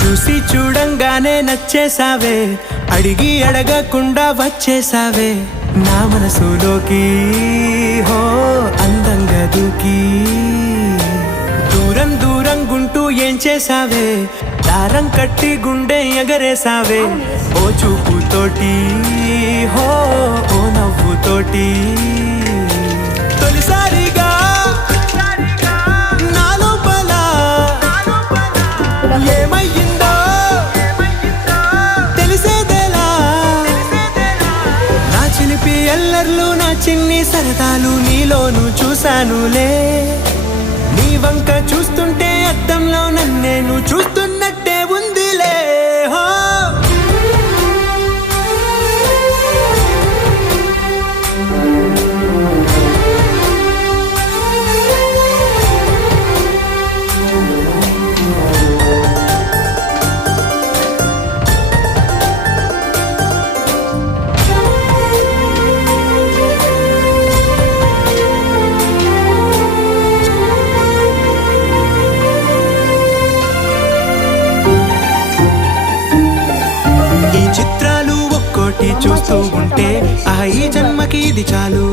చూసి చూడంగానే నచ్చేసావే, అడిగి అడగకుండా వచ్చేసావే నా మనసులోకి. హో అందంగా దూకి దూరం దూరం గుంటూ ఏం చేసావే, దారం కట్టి గుండె ఎగరేసావే ఓ చూపుతోటి. హో ఓ నవ్వుతోటి తొలిసారిగా నా లోపల ఏమయ్యిందో తెలిసేదేలా. నా చిలిపి ఎల్లర్లు నా చిన్ని సరదాలు నీలోను చూశానులే. నీ వంక చూస్తుంటే అద్దంలో నన్నేను చూస్తున్నట్టే ఉందిలే. హో చిత్రాలు ఒక్కోటి చూస్తూ ఉంటే ఈ జన్మకి ఇది చాలు.